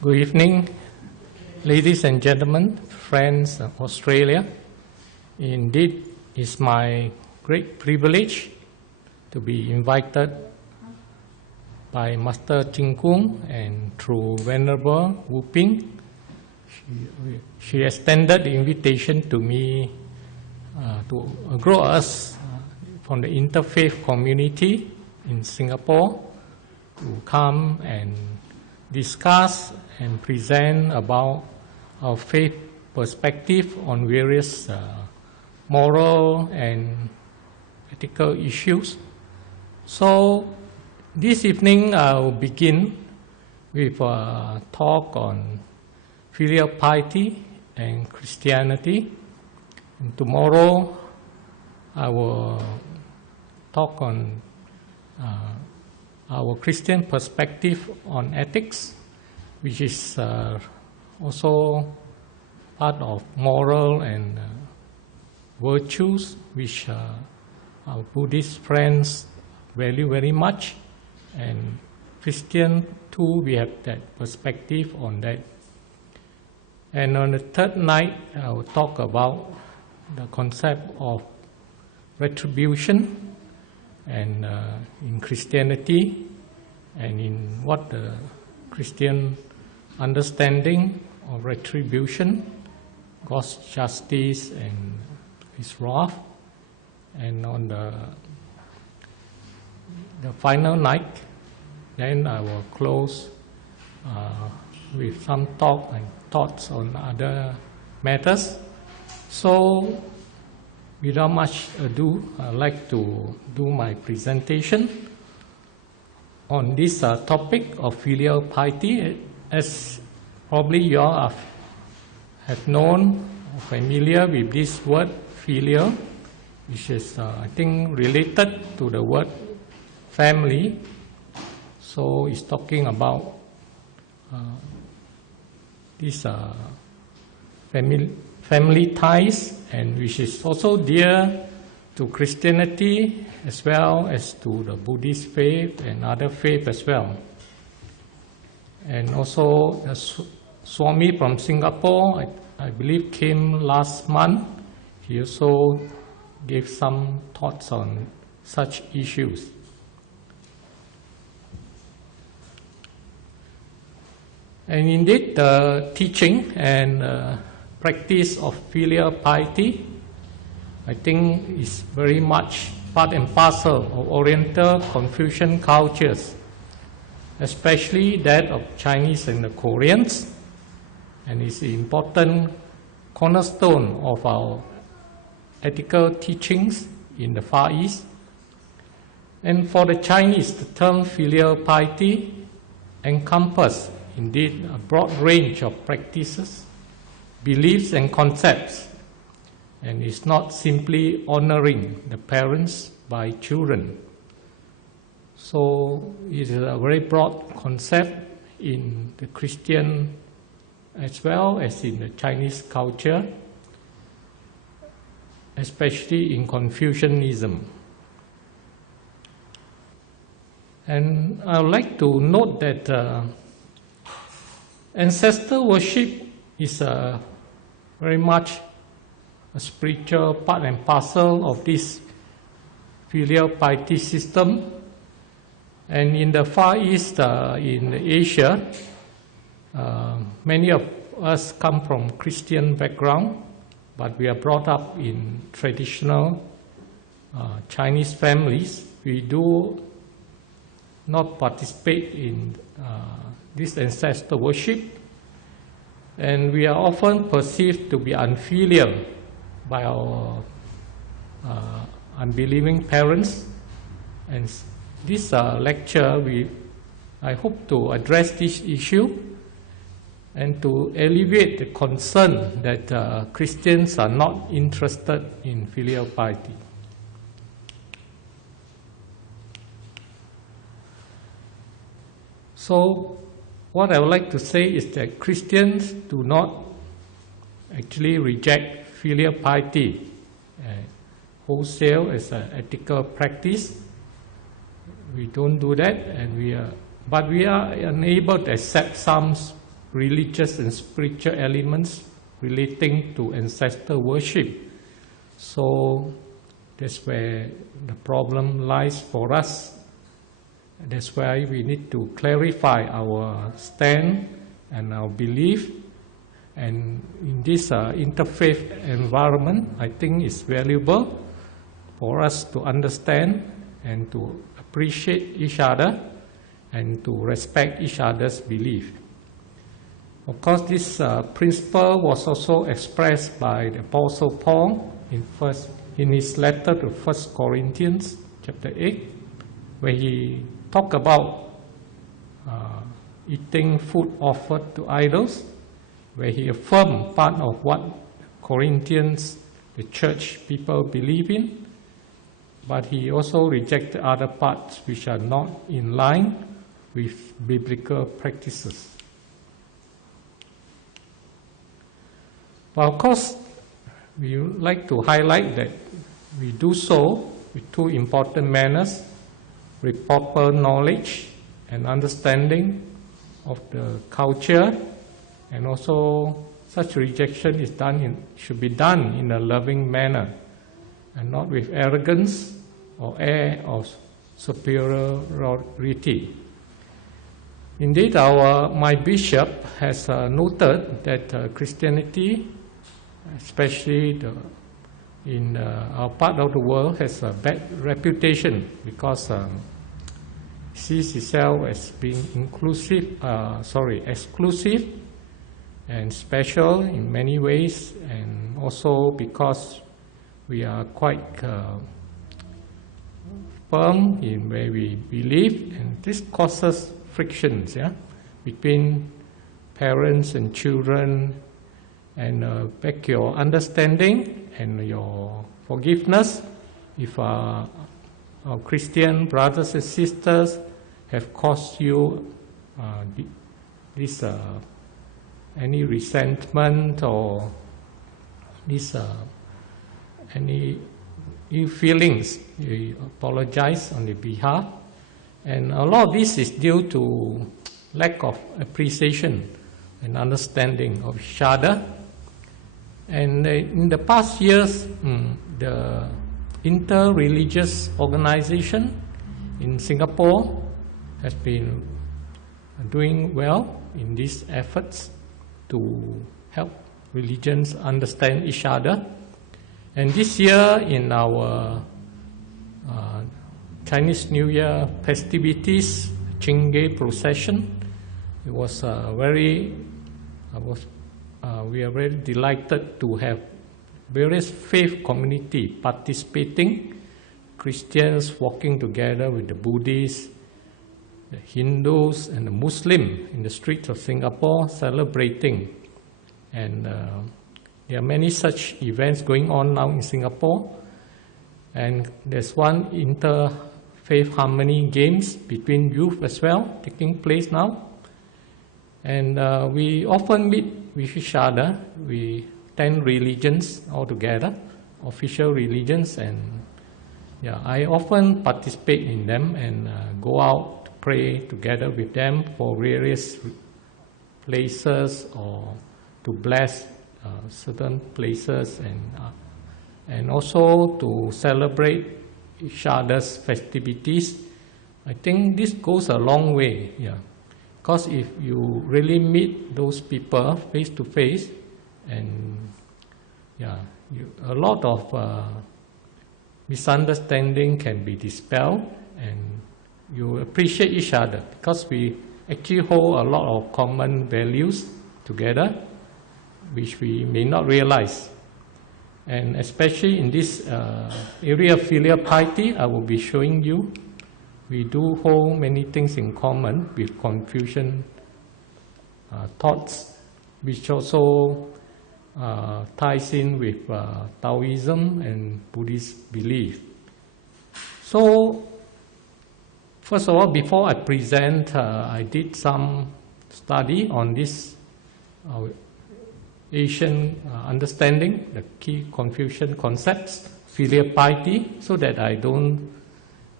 Good evening, ladies and gentlemen, friends of Australia. Indeed, it's my great privilege to be invited by Master Ching Kung and through Venerable Wu Ping. She extended the invitation to me to grow us from the interfaith community in Singapore to come and discuss and present about our faith perspective on various moral and ethical issues. So this evening I'll begin with a talk on filial piety and Christianity. And tomorrow I will talk on our Christian perspective on ethics, which is also part of moral and virtues, which our Buddhist friends value very much, and Christian too, we have that perspective on that. And on the third night, I will talk about the concept of retribution and in Christianity, and in what the Christian understanding of retribution, God's justice and His wrath. And on the final night, then I will close with some talk and thoughts on other matters. So, without much ado, I'd like to do my presentation on this topic of filial piety. As probably you all have known or familiar with this word filial, which is I think related to the word family. So it's talking about this family ties, and which is also dear to Christianity as well as to the Buddhist faith and other faiths as well. And also the Swami from Singapore, I believe came last month. He also gave some thoughts on such issues. And indeed, the teaching and practice of filial piety, I think, is very much part and parcel of Oriental Confucian cultures, especially that of Chinese and the Koreans, and is an important cornerstone of our ethical teachings in the Far East. And for the Chinese, the term filial piety encompasses indeed a broad range of practices, beliefs and concepts, and is not simply honoring the parents by children. So it is a very broad concept in the Christian as well as in the Chinese culture, especially in Confucianism. And I would like to note that ancestor worship is very much a spiritual part and parcel of this filial piety system. And in the Far East, in Asia, many of us come from Christian background, but we are brought up in traditional Chinese families. We do not participate in this ancestor worship, and we are often perceived to be unfilial by our unbelieving parents. And this lecture, I hope to address this issue and to alleviate the concern that Christians are not interested in filial piety. So, what I would like to say is that Christians do not actually reject filial piety wholesale as an ethical practice. We don't do that, and but we are unable to accept some religious and spiritual elements relating to ancestor worship. So that's where the problem lies for us. That's why we need to clarify our stand and our belief. And in this interfaith environment, I think it's valuable for us to understand and to appreciate each other and to respect each other's belief. Of course, this principle was also expressed by the Apostle Paul in his letter to 1 Corinthians chapter 8, where he talked about eating food offered to idols, where he affirmed part of what Corinthians, the church people, believe in, but he also rejected other parts which are not in line with biblical practices. But of course, we would like to highlight that we do so with two important manners, with proper knowledge and understanding of the culture, and also such rejection should be done in a loving manner and not with arrogance or air of superiority. Indeed, my bishop has noted that Christianity, especially in our part of the world, has a bad reputation because it sees itself as being exclusive and special in many ways, and also because we are quite firm in where we believe, and this causes frictions between parents and children, and beg your understanding and your forgiveness if our Christian brothers and sisters have caused you any resentment or any ill feelings. We apologize on their behalf, and a lot of this is due to lack of appreciation and understanding of each other. And in the past years, the inter-religious organization in Singapore has been doing well in these efforts to help religions understand each other. And this year, in our Chinese New Year festivities, Chingay procession, it was we are very delighted to have various faith community participating, Christians walking together with the Buddhists, the Hindus and the Muslims in the streets of Singapore celebrating. And there are many such events going on now in Singapore. And there's one interfaith harmony games between youth as well taking place now. And we often meet with each other. We 10 religions altogether, official religions, and I often participate in them and go out to pray together with them for various places or to bless certain places, and also to celebrate each other's festivities. I think this goes a long way, because if you really meet those people face to face, and a lot of misunderstanding can be dispelled, and you appreciate each other because we actually hold a lot of common values together, which we may not realize. And especially in this area of filial piety, I will be showing you, we do hold many things in common with Confucian thoughts, which also ties in with Taoism and Buddhist belief. So, first of all, before I present, I did some study on this Asian understanding, the key Confucian concepts, filial piety, so that I don't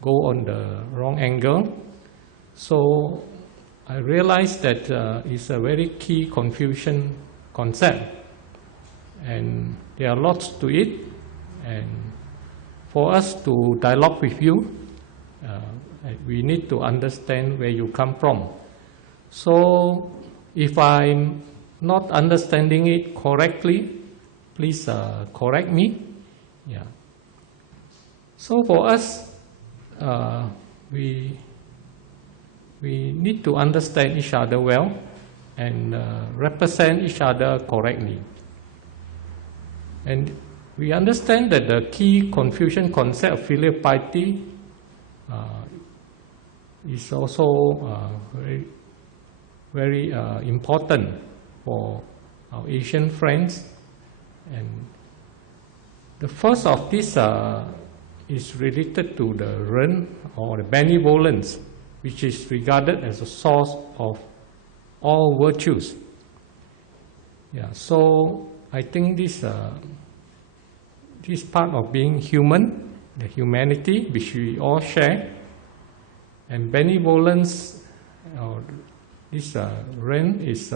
go on the wrong angle. So I realized that it's a very key Confucian concept, and there are lots to it. And for us to dialogue with you, we need to understand where you come from. So if I'm not understanding it correctly, please correct me. Yeah. So for us, we need to understand each other well and represent each other correctly. And we understand that the key Confucian concept of filial piety is also very important for our Asian friends. And the first of this is related to the Ren, or the benevolence, which is regarded as a source of all virtues. Yeah, so I think this part of being human, the humanity which we all share, and benevolence, or this Ren is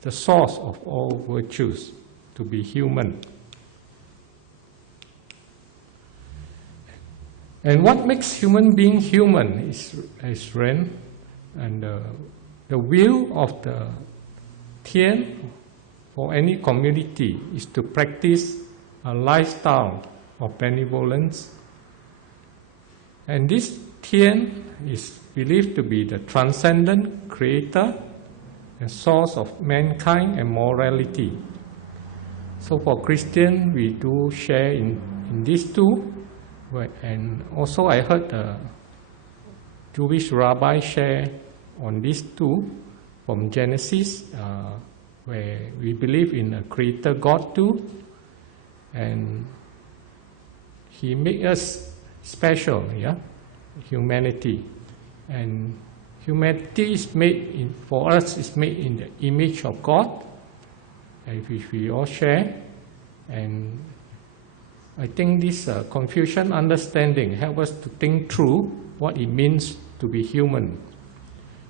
the source of all virtues, to be human. And what makes human being human is Ren, and the will of the Tian for any community is to practice a lifestyle of benevolence. And this Tian is believed to be the transcendent creator and source of mankind and morality. So for Christian, we do share in these two. And also I heard a Jewish rabbi share on these two from Genesis, where we believe in a creator God too, and he made us special, yeah, humanity. And humanity is made for us is made in the image of God, which we all share. And I think this Confucian understanding helps us to think through what it means to be human.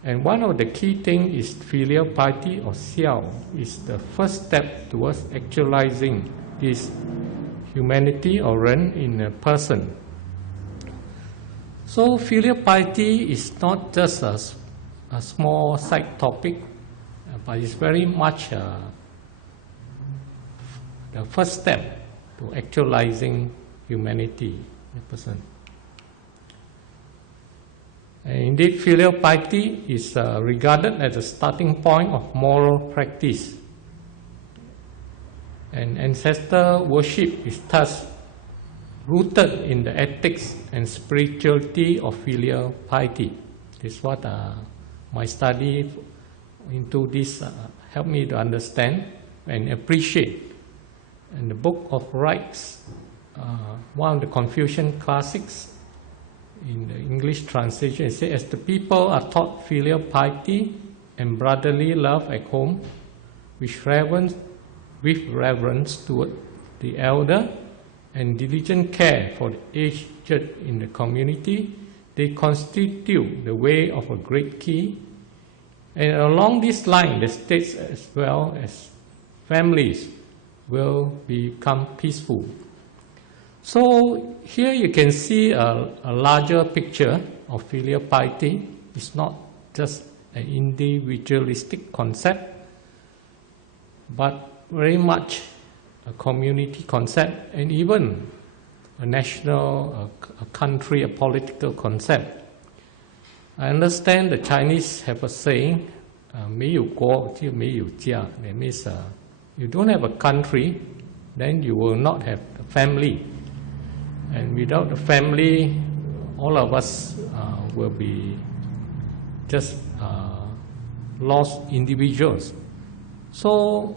And one of the key things is filial piety, or xiao, is the first step towards actualizing this humanity or Ren in a person. So filial piety is not just a small side topic, but it's very much the first step to actualizing humanity in a person. And indeed, filial piety is regarded as a starting point of moral practice. And ancestor worship is thus rooted in the ethics and spirituality of filial piety. This is what my study into this helped me to understand and appreciate. And the Book of Rites, one of the Confucian classics, in the English translation, it says, as the people are taught filial piety and brotherly love at home, with reverence toward the elder and diligent care for the aged in the community, they constitute the way of a great key. And along this line, the states as well as families will become peaceful. So here you can see a larger picture of filial piety. It's not just an individualistic concept, but very much a community concept, and even a national, a country, a political concept. I understand the Chinese have a saying, 没有国就没有家. That means you don't have a country, then you will not have a family. And without a family, all of us will be just lost individuals. So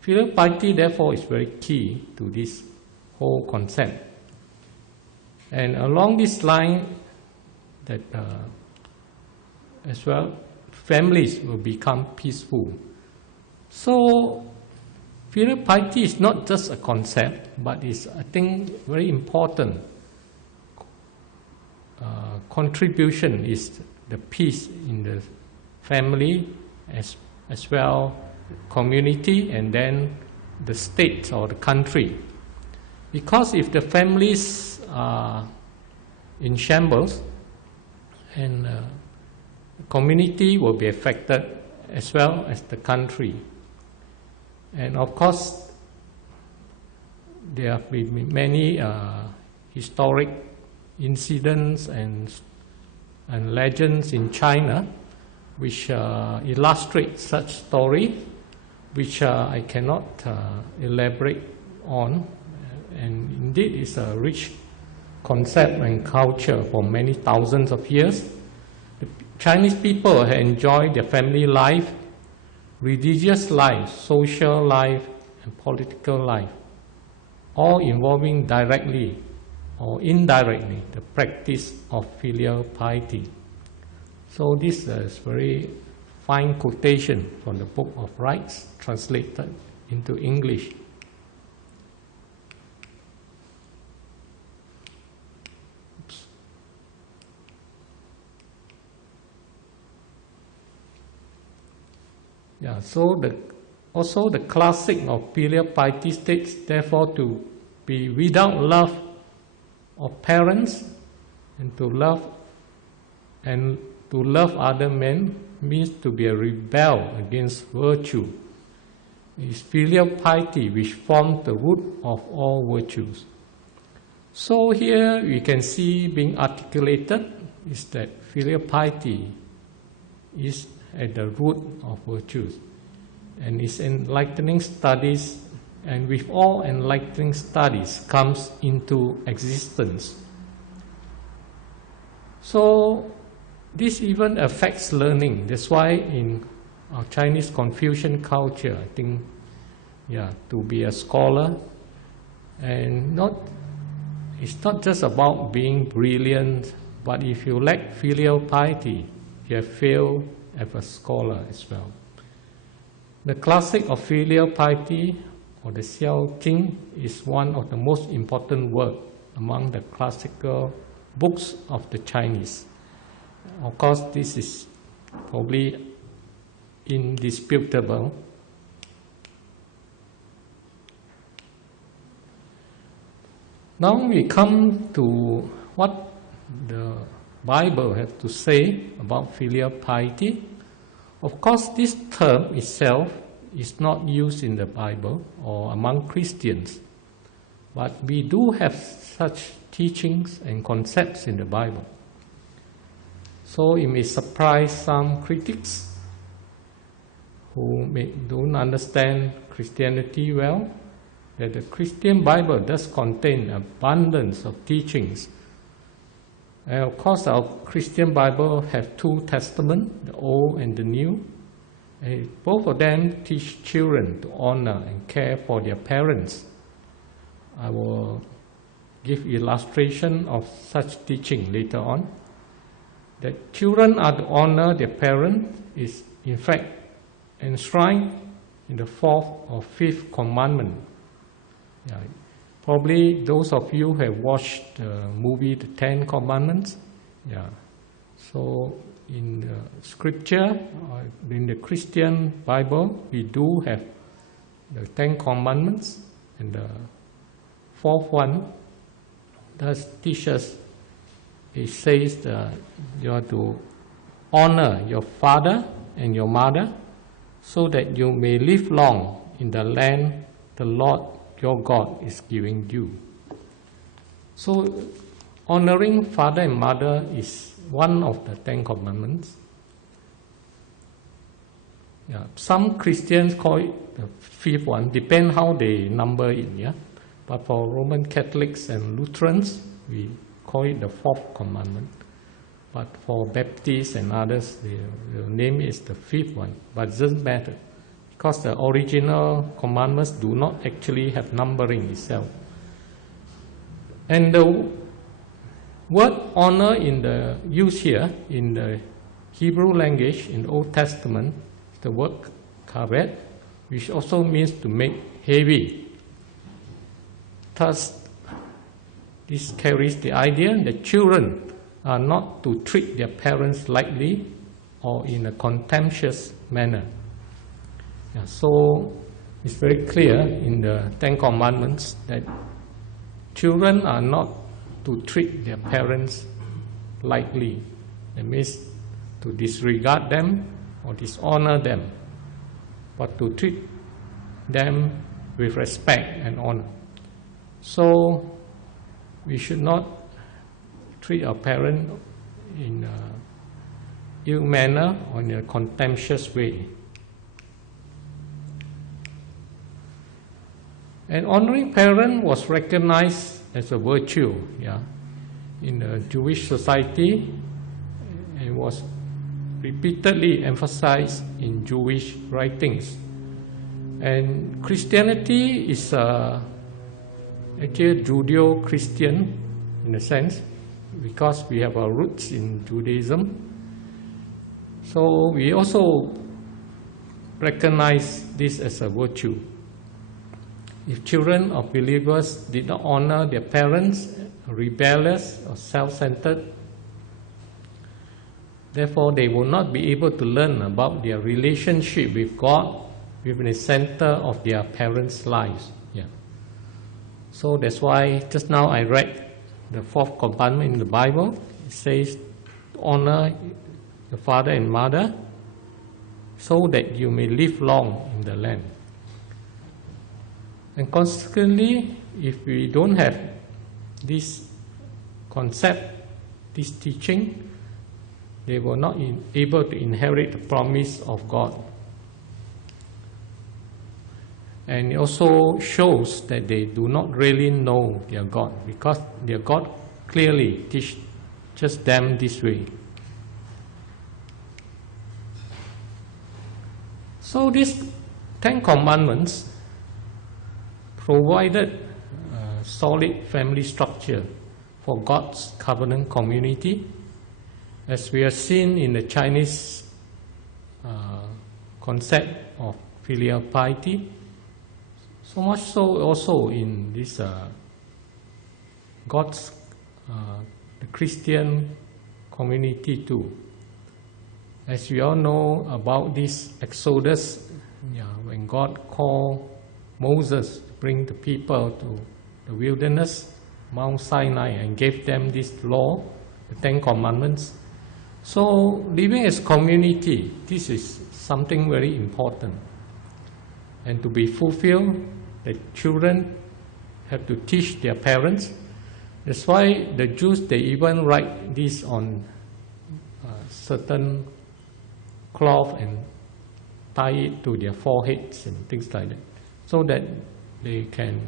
filial piety, therefore, is very key to this whole concept. And along this line, that as well, families will become peaceful. So filial piety is not just a concept, but is, I think, very important. Contribution is the peace in the family as well, community, and then the state or the country. Because if the families are in shambles, and the community will be affected as well as the country. And of course, there have been many historic incidents and legends in China which illustrate such story, which I cannot elaborate on. And indeed, it's a rich concept and culture for many thousands of years. The Chinese people have enjoyed their family life, religious life, social life, and political life, all involving directly or indirectly the practice of filial piety. So this is very fine quotation from the Book of Rites, translated into English. Yeah, so also the classic of filial piety states, therefore, to be without love of parents and to love other men means to be a rebel against virtue. It is filial piety which forms the root of all virtues. So here we can see being articulated is that filial piety is at the root of virtues, and its enlightening studies, and with all enlightening studies comes into existence. So this even affects learning. That's why in our Chinese Confucian culture, I think, to be a scholar, and it's not just about being brilliant, but if you lack filial piety, you have failed as a scholar as well. The classic of filial piety, or the Xiao Jing, is one of the most important works among the classical books of the Chinese. Of course, this is probably indisputable. Now we come to what the Bible has to say about filial piety. Of course, this term itself is not used in the Bible or among Christians, but we do have such teachings and concepts in the Bible. So it may surprise some critics who don't understand Christianity well, that the Christian Bible does contain abundance of teachings. And of course, our Christian Bible have two testaments, the Old and the New. And both of them teach children to honor and care for their parents. I will give illustration of such teaching later on. That children are to honor their parents is in fact enshrined in the 4th or 5th commandment. Probably those of you who have watched the movie The 10 Commandments. So in the scripture, in the Christian Bible, we do have the 10 Commandments, and the 4th one does teach us. It says that you are to honor your father and your mother so that you may live long in the land the Lord your God is giving you. So honoring father and mother is one of the 10 Commandments. Some Christians call it the 5th one, depend how they number it. But for Roman Catholics and Lutherans, we call it the 4th commandment. But for Baptists and others, the name is the 5th one. But it doesn't matter, because the original commandments do not actually have numbering itself. And the word honor used here in the Hebrew language in the Old Testament, the word kaved, which also means to make heavy. Thus, this carries the idea that children are not to treat their parents lightly or in a contemptuous manner. Yeah, so it's very clear in the Ten Commandments that children are not to treat their parents lightly. That means to disregard them or dishonor them, but to treat them with respect and honor. So we should not treat our parent in an ill manner or in a contemptuous way. And honoring parents was recognized as a virtue, in the Jewish society, and was repeatedly emphasized in Jewish writings. And Christianity is actually Judeo-Christian in a sense, because we have our roots in Judaism. So we also recognize this as a virtue. If children of believers did not honor their parents, rebellious or self-centered, therefore they will not be able to learn about their relationship with God within the center of their parents' lives. So that's why just now I read the fourth commandment in the Bible. It says, honor the father and mother so that you may live long in the land. And consequently, if we don't have this concept, this teaching, they will not be able to inherit the promise of God. And it also shows that they do not really know their God, because their God clearly teaches them this way. So these 10 commandments provided a solid family structure for God's covenant community, as we have seen in the Chinese concept of filial piety. So much so also in this God's the Christian community too. As we all know about this Exodus, when God called Moses to bring the people to the wilderness, Mount Sinai, and gave them this law, the 10 Commandments. So living as community, this is something very important. And to be fulfilled, the children have to teach their parents. That's why the Jews, they even write this on certain cloth and tie it to their foreheads and things like that, so that they can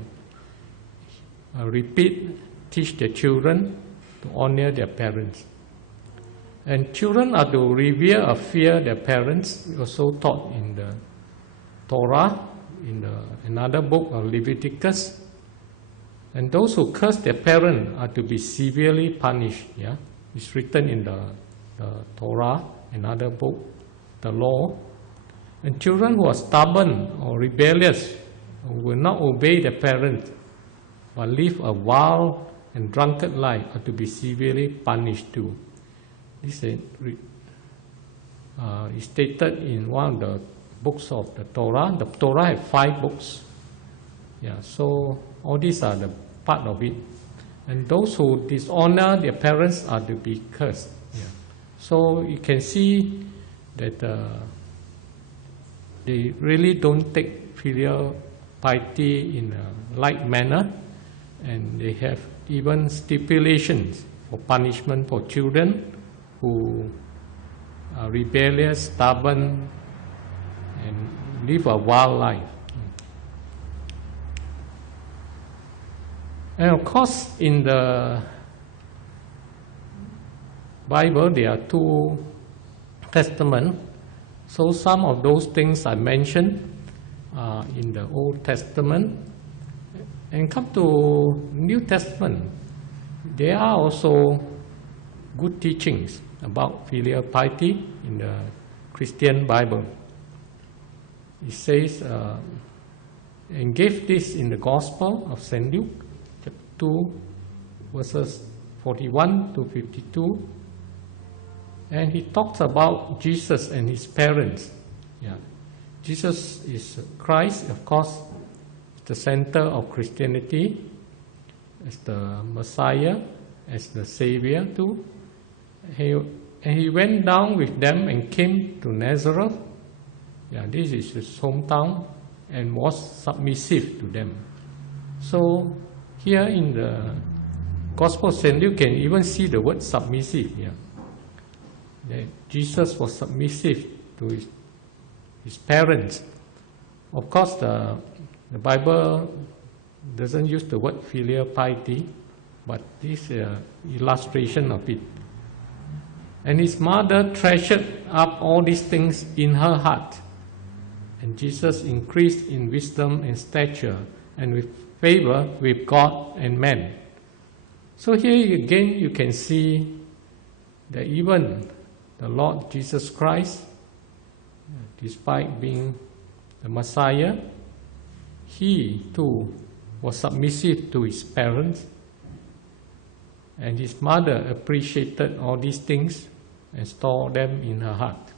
teach their children to honor their parents. And children are to revere or fear their parents, also taught in the Torah, in another book of Leviticus. And those who curse their parents are to be severely punished. It's written in the Torah, another book, the law. And children who are stubborn or rebellious, who will not obey their parents, but live a wild and drunkard life, are to be severely punished too. This is stated in one of the books of the Torah. The Torah has 5 books. So all these are the part of it. And those who dishonor their parents are to be cursed. So you can see that they really don't take filial piety in a light manner, and they have even stipulations for punishment for children who are rebellious, stubborn, and live a wild life. And of course, in the Bible, there are 2 testaments. So some of those things I mentioned in the Old Testament. And come to New Testament, there are also good teachings about filial piety in the Christian Bible. It says, and gave this in the Gospel of St. Luke, chapter 2, verses 41 to 52. And he talks about Jesus and his parents. Yeah. Jesus is Christ, of course, the center of Christianity, as the Messiah, as the Savior too. And he went down with them and came to Nazareth. Yeah, this is his hometown, and was submissive to them. So here in the Gospel of St. Luke, you can even see the word submissive. Yeah, that Jesus was submissive to his parents. Of course, the Bible doesn't use the word filial piety, but this is an illustration of it. And his mother treasured up all these things in her heart. And Jesus increased in wisdom and stature, and with favor with God and men. So here again you can see that even the Lord Jesus Christ, despite being the Messiah, he too was submissive to his parents, and his mother appreciated all these things and stored them in her heart.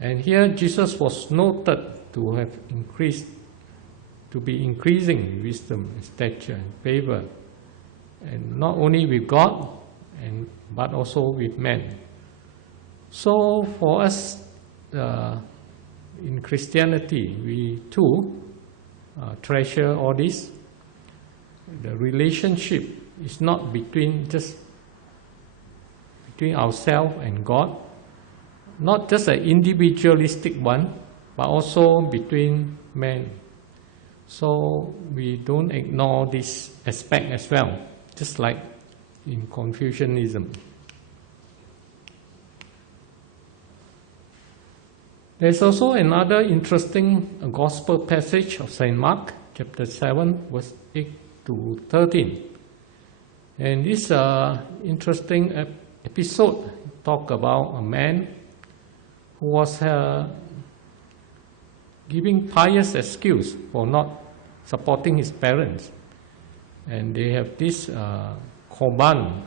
And here Jesus was noted to have be increasing in wisdom and stature and favor, and not only with God, but also with men. So for us in Christianity, we too treasure all this. The relationship is not between ourselves and God, not just an individualistic one, but also between men. So we don't ignore this aspect as well, just like in Confucianism. There's also another interesting gospel passage of St. Mark, chapter 7, verse 8 to 13. And this interesting episode talk about a man who was giving pious excuse for not supporting his parents. And they have this korban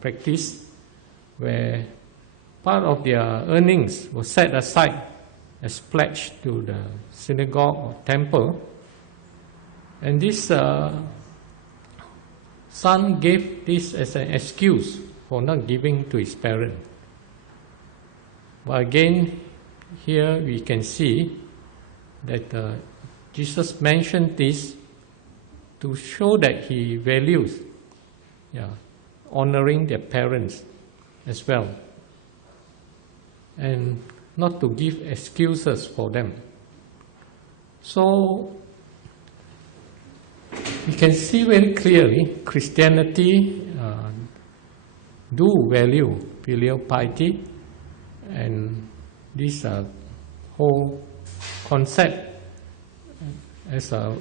practice where part of their earnings was set aside as pledge to the synagogue or temple. And this son gave this as an excuse for not giving to his parents. But again, here we can see that Jesus mentioned this to show that he values honoring their parents as well, and not to give excuses for them. So we can see very clearly Christianity do value filial piety, and this whole concept as a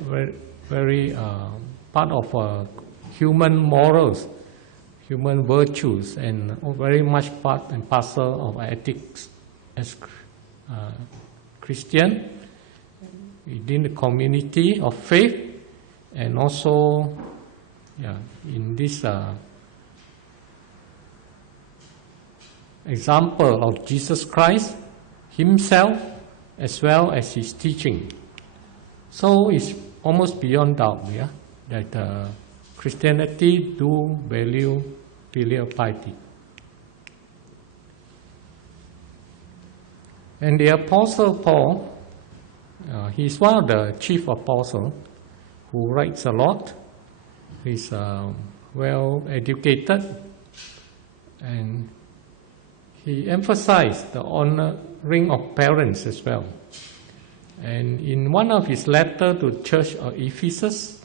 very part of human morals, human virtues, and very much part and parcel of ethics as Christian within the community of faith, and also in this example of Jesus Christ himself as well as his teaching. So it's almost beyond doubt that Christianity do value filial piety. And the Apostle Paul, he's one of the chief apostles who writes a lot. He's well educated, and he emphasized the honoring of parents as well. And in one of his letters to the church of Ephesians,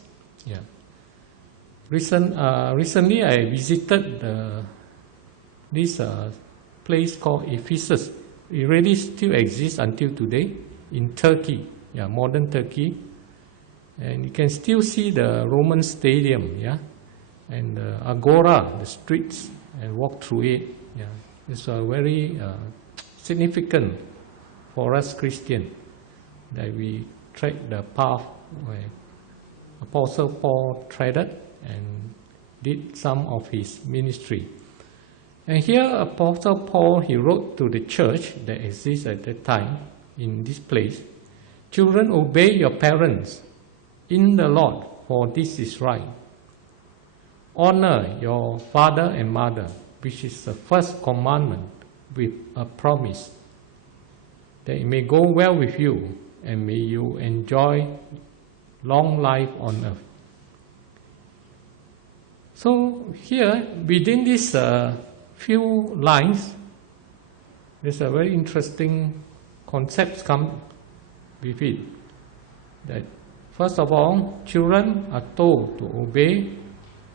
recently I visited this place called Ephesus. It really still exists until today in Turkey, modern Turkey. And you can still see the Roman stadium, and the agora, the streets, and walk through it. It's very significant for us Christians that we tread the path where Apostle Paul treaded and did some of his ministry. And here Apostle Paul, he wrote to the church that exists at that time in this place, "Children, obey your parents in the Lord, for this is right. Honor your father and mother, which is the first commandment with a promise, that it may go well with you and may you enjoy long life on earth." So here, within these few lines, there's a very interesting concept come with it. That first of all, children are told to obey,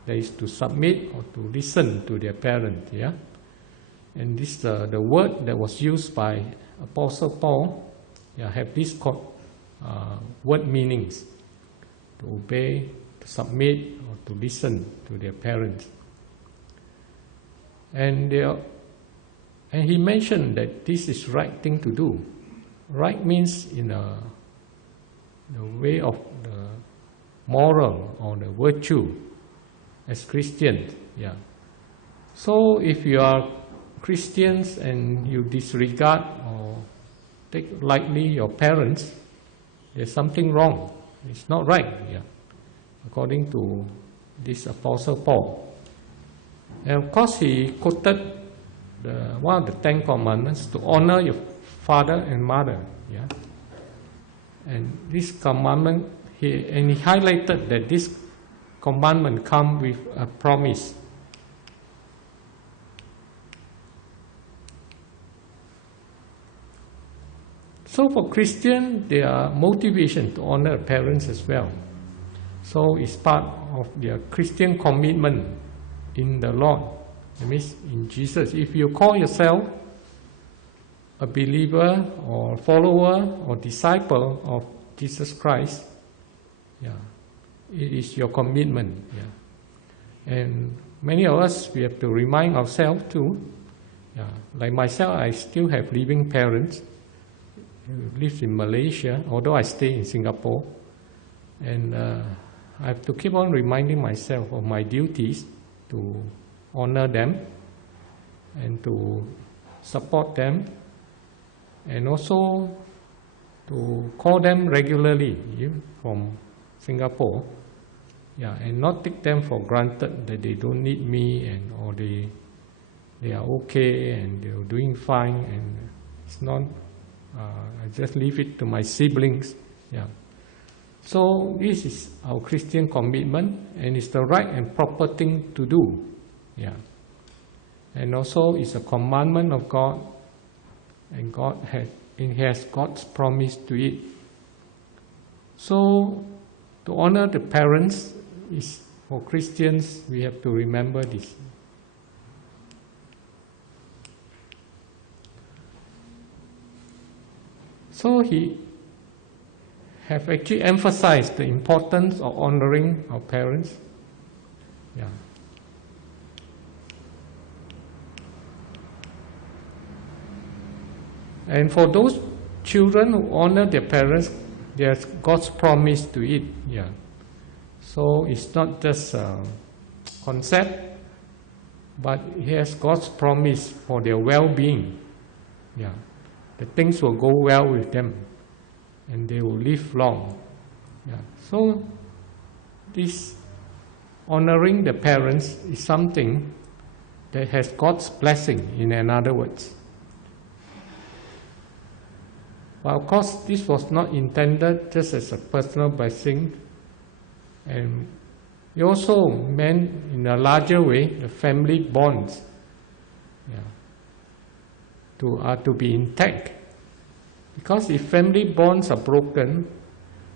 that is to submit or to listen to their parents. Yeah, and this the word that was used by Apostle Paul. Yeah, have this word meanings: to obey, to submit, or to listen to their parents. And he mentioned that this is right thing to do. Right means in the way of the moral or the virtue as Christians. Yeah. So if you are Christians and you disregard or take lightly your parents, there's something wrong. It's not right. Yeah. According to this Apostle Paul. And of course he quoted one of the 10 commandments, to honor your father and mother. Yeah? And this commandment, he highlighted that this commandment comes with a promise. So for Christians, there are motivation to honor parents as well. So it's part of their Christian commitment in the Lord. That means in Jesus. If you call yourself a believer or follower or disciple of Jesus Christ, yeah, it is your commitment. Yeah. And many of us, we have to remind ourselves too. Yeah. Like myself, I still have living parents who live in Malaysia, although I stay in Singapore. And I have to keep on reminding myself of my duties to honor them and to support them, and also to call them regularly from Singapore, yeah, and not take them for granted that they don't need me and or they are okay and they're doing fine, and it's not. I just leave it to my siblings. Yeah. So this is our Christian commitment, and it's the right and proper thing to do. Yeah. And also it's a commandment of God, and it has God's promise to it. So to honor the parents is, for Christians, we have to remember this. So he have actually emphasized the importance of honoring our parents. Yeah. And for those children who honor their parents, there's God's promise to it. Yeah. So it's not just a concept, but He has God's promise for their well-being. Yeah. The things will go well with them, and they will live long. Yeah. So this honoring the parents is something that has God's blessing, in other words. But of course, this was not intended just as a personal blessing, and it also meant in a larger way the family bonds, yeah, are to be intact. Because if family bonds are broken,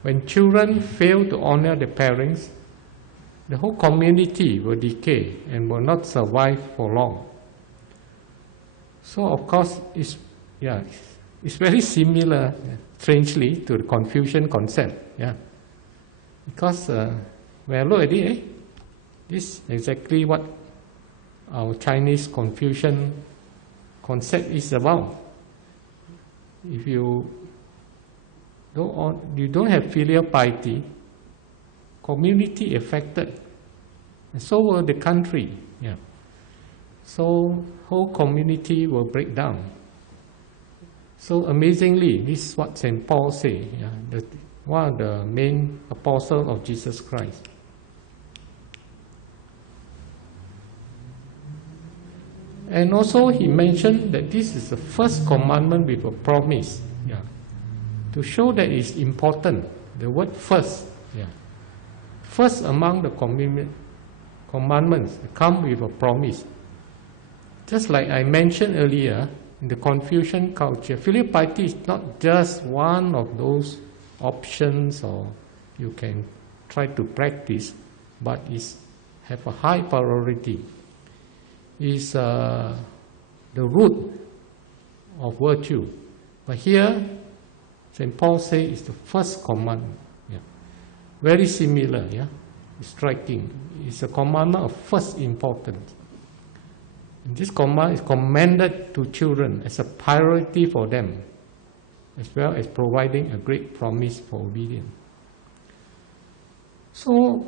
when children fail to honor their parents, the whole community will decay and will not survive for long. So of course, it's very similar, strangely, to the Confucian concept. Yeah. Because when I look at it, this is exactly what our Chinese Confucian concept is about. If you don't have filial piety, community affected, and so will the country. Yeah. So whole community will break down. So amazingly, this is what St. Paul says, one of the main apostles of Jesus Christ. And also he mentioned that this is the first commandment with a promise, to show that it's important. The word first, first among the commandments come with a promise. Just like I mentioned earlier, in the Confucian culture, filial piety is not just one of those options or you can try to practice, but it's have a high priority. Is the root of virtue. But here, St. Paul says it's the first commandment. Very similar, it's striking. It's a commandment of first importance. And this command is commanded to children as a priority for them, as well as providing a great promise for obedience. So,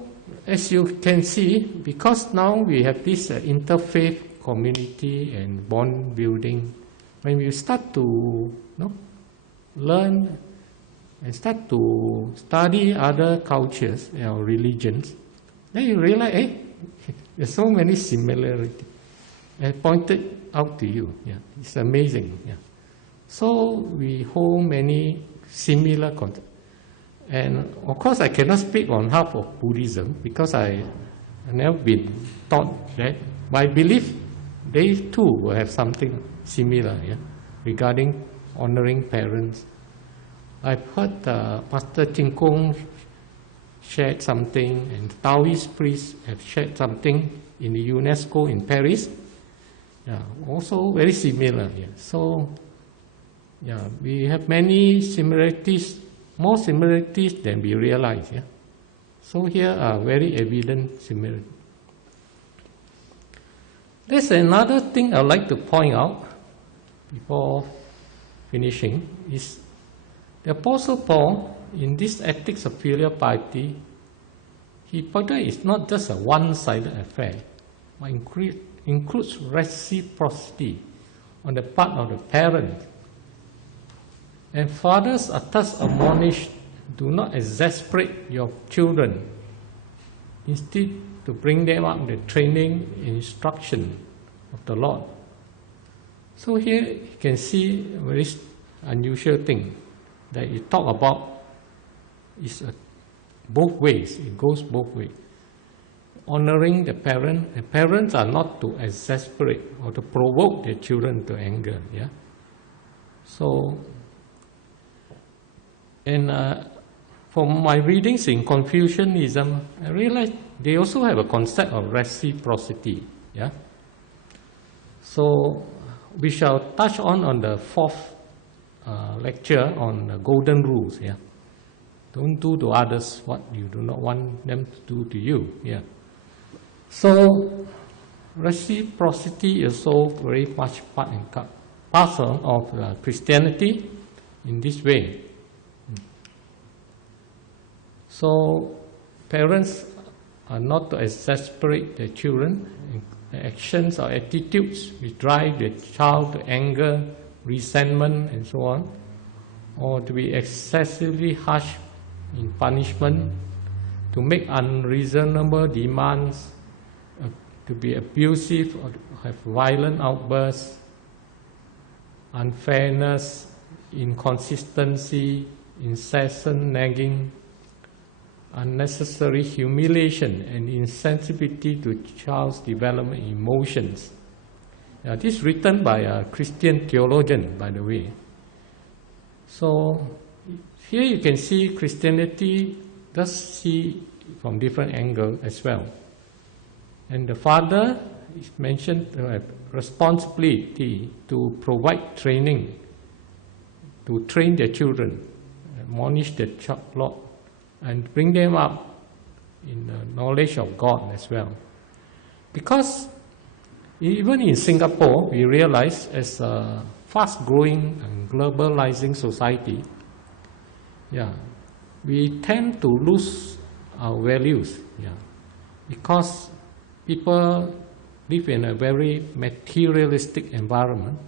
as you can see, because now we have this interfaith community and bond building, when we start to learn and start to study other cultures or religions, then you realize, there's so many similarities. I pointed out to you. It's amazing. So we hold many similar concepts. And of course, I cannot speak on behalf of Buddhism because I never been taught that. But I believe they too will have something similar regarding honoring parents. I've heard Pastor Ching Kung shared something, and Taoist priests have shared something in the UNESCO in Paris. Also very similar. So, we have many similarities. More similarities than we realize. So here are very evident similarities. There's another thing I'd like to point out before finishing is the Apostle Paul, in this ethics of filial piety, he pointed it's not just a one-sided affair, but includes reciprocity on the part of the parent. And fathers are thus admonished, do not exasperate your children. Instead, to bring them up in the training and instruction of the Lord. So here you can see a very unusual thing that you talk about is both ways. It goes both ways. Honoring the parent, and parents are not to exasperate or to provoke their children to anger. So, and from my readings in Confucianism, I realized they also have a concept of reciprocity. So we shall touch on the fourth lecture on the golden rules. Don't do to others what you do not want them to do to you. So reciprocity is also very much part and parcel of Christianity in this way. So parents are not to exasperate their children. Actions or attitudes which drive the child to anger, resentment, and so on, or to be excessively harsh in punishment, to make unreasonable demands, to be abusive or have violent outbursts, unfairness, inconsistency, incessant nagging, unnecessary humiliation, and insensitivity to child's development emotions. This is written by a Christian theologian, by the way. So here you can see Christianity does see from different angles as well. And the father is mentioned to have responsibility to provide training, to train their children, admonish their child, and bring them up in the knowledge of God as well. Because even in Singapore, we realize as a fast-growing and globalizing society, we tend to lose our values, because people live in a very materialistic environment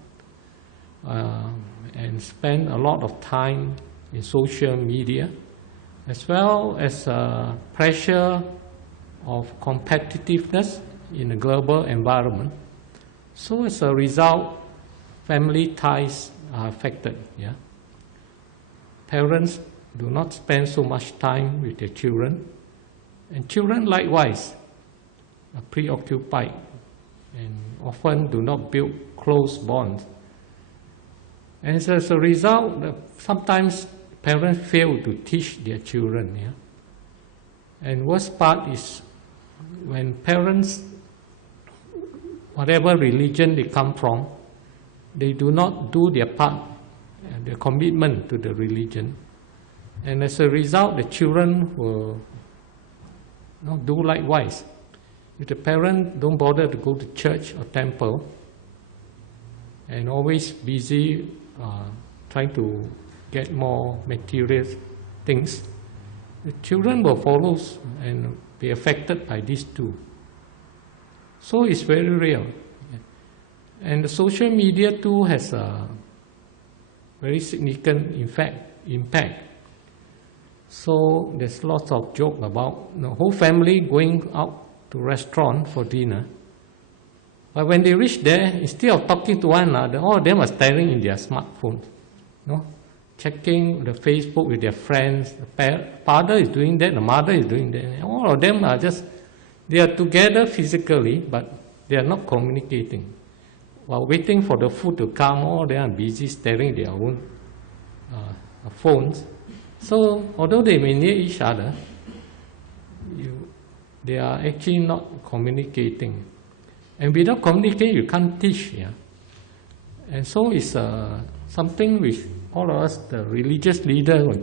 and spend a lot of time in social media, as well as pressure of competitiveness in a global environment. So as a result, family ties are affected. Yeah? Parents do not spend so much time with their children, and children likewise are preoccupied and often do not build close bonds. And as a result, sometimes parents fail to teach their children. Yeah? And worst part is when parents, whatever religion they come from, they do not do their part, their commitment to the religion. And as a result, the children will do likewise. If the parents don't bother to go to church or temple and always busy trying to get more material things, the children will follow and be affected by these too. So it's very real. And the social media too has a very significant impact. So there's lots of joke about the whole family going out to restaurant for dinner. But when they reach there, instead of talking to one another, all of them are staring in their smartphones, checking the Facebook with their friends. The father is doing that, the mother is doing that. All of them are they are together physically, but they are not communicating. While waiting for the food to come, all they are busy staring at their own phones. So although they may near each other, they are actually not communicating. And without communicating, you can't teach. Yeah? And so it's something which all of us, the religious leaders, will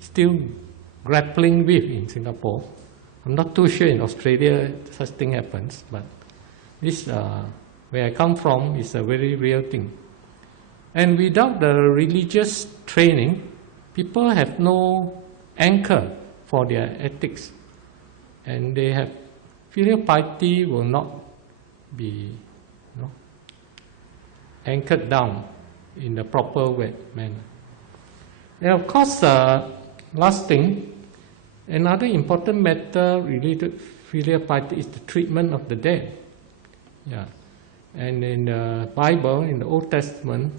still grappling with in Singapore. I'm not too sure in Australia such thing happens, but this, where I come from, is a very real thing. And without the religious training, people have no anchor for their ethics. And they have, filial piety will not be anchored down in the proper manner. And of course, last thing, another important matter related to filial piety is the treatment of the dead. Yeah. And in the Bible, in the Old Testament,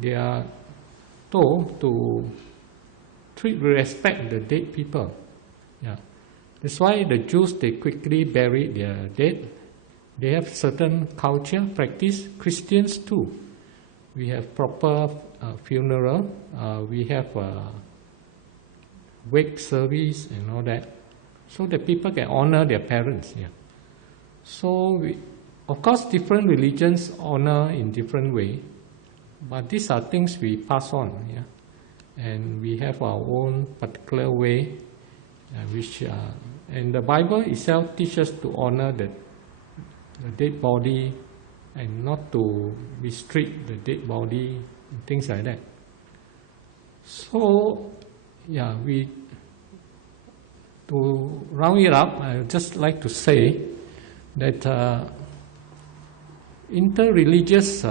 they are told to treat with respect the dead people. Yeah. That's why the Jews, they quickly bury their dead. They have certain culture, practice. Christians too. We have proper funeral. We have wake service and all that, so that people can honor their parents. Yeah. So, of course, different religions honor in different way, but these are things we pass on. Yeah. And we have our own particular way, and the Bible itself teaches us to honor the dead body and not to mistreat the dead body and things like that. So, to round it up, I would just like to say that interreligious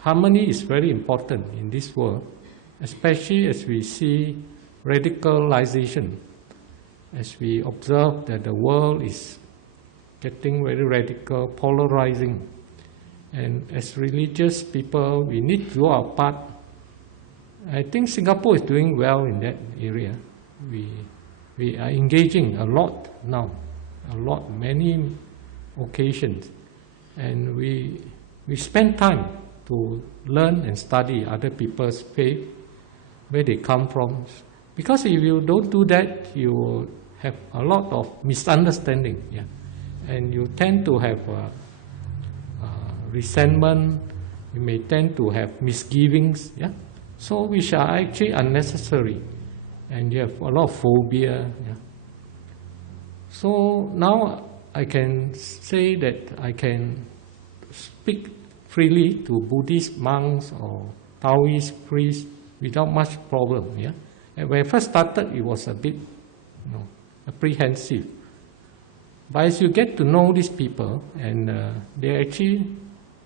harmony is very important in this world, especially as we see radicalization, as we observe that the world is getting very radical, polarizing. And as religious people, we need to do our part. I think Singapore is doing well in that area. We are engaging a lot now, many occasions. And we spend time to learn and study other people's faith, where they come from. Because if you don't do that, you will have a lot of misunderstanding. Yeah. And you tend to have resentment, you may tend to have misgivings, so which are actually unnecessary, and you have a lot of phobia. So now I can say that I can speak freely to Buddhist monks or Taoist priests without much problem. And when I first started, it was a bit apprehensive. But as you get to know these people, and they actually,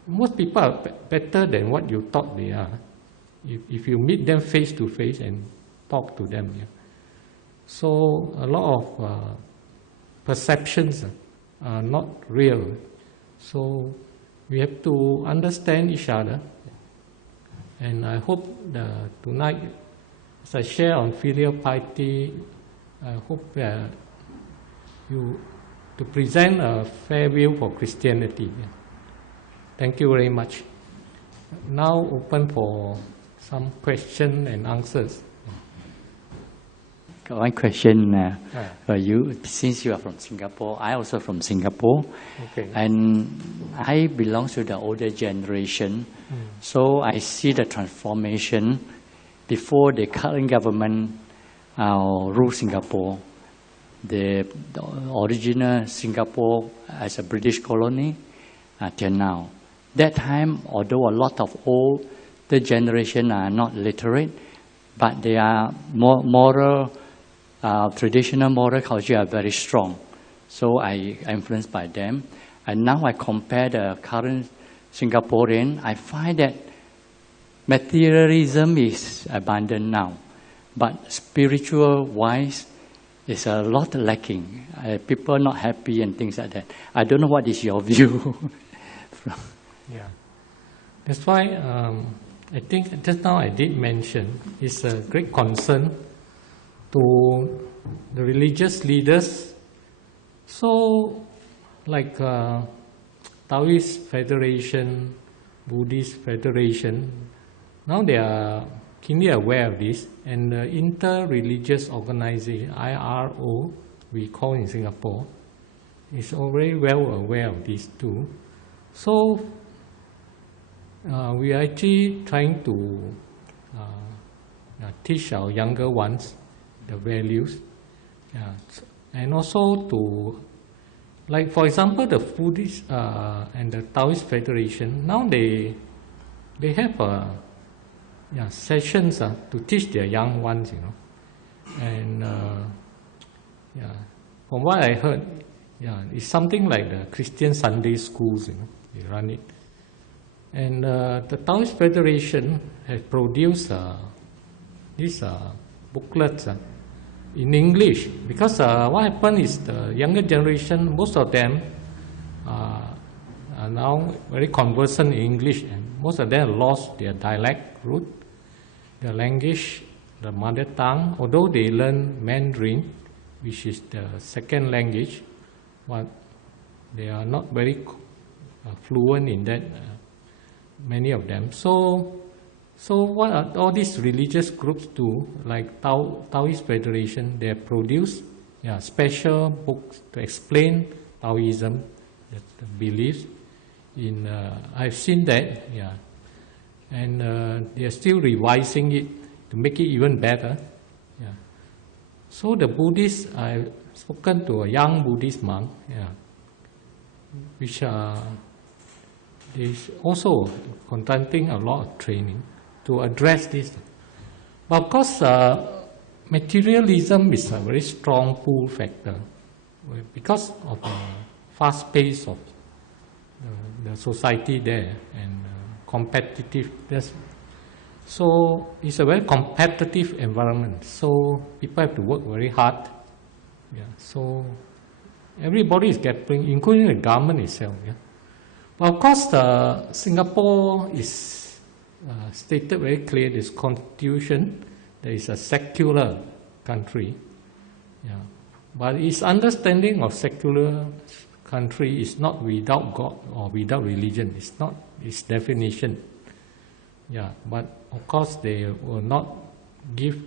most people are better than what you thought they are. If you meet them face to face and talk to them. Yeah. So a lot of perceptions are not real. So we have to understand each other. And I hope tonight, as I share on filial piety, I hope you to present a fair view for Christianity. Thank you very much. Now open for some question and answers. One question for you, since you are from Singapore, I also from Singapore, Okay. and I belong to the older generation, so I see the transformation before the current government rule Singapore. The original Singapore as a British colony till now. That time, although a lot of older generation are not literate, but they are moral, traditional moral culture are very strong. So I influenced by them. And now I compare the current Singaporean, I find that materialism is abundant now, but spiritual-wise, it's a lot lacking. People are not happy and things like that. I don't know what is your view. Yeah, that's why I think just now I did mention it's a great concern to the religious leaders. So, like Taoist Federation, Buddhist Federation, now they are keenly aware of this, and the inter-religious organization, IRO, we call in Singapore, is already well aware of this too. So we are actually trying to teach our younger ones the values, and also to, like for example, the Buddhist and the Taoist Federation, now they have sessions to teach their young ones, and from what I heard, it's something like the Christian Sunday schools, they run it. And the Taoist Federation has produced these booklets in English, because what happened is the younger generation, most of them are now very conversant in English, and most of them lost their dialect root, their language, the mother tongue, although they learn Mandarin, which is the second language, but they are not very fluent in that, many of them. So what are all these religious groups do, like Taoist Federation, they produce special books to explain Taoism, the beliefs. I've seen that, and they are still revising it to make it even better. So the Buddhists, I've spoken to a young Buddhist monk, which is also conducting a lot of training to address this. But of course, materialism is a very strong pull factor because of the fast pace of the society there, and competitiveness. So it's a very competitive environment. So people have to work very hard. So everybody is getting, including the government itself. But of course, Singapore is stated very clear. This constitution, there is a secular country. But its understanding of secular country is not without God or without religion. It's not its definition. But of course they will not give,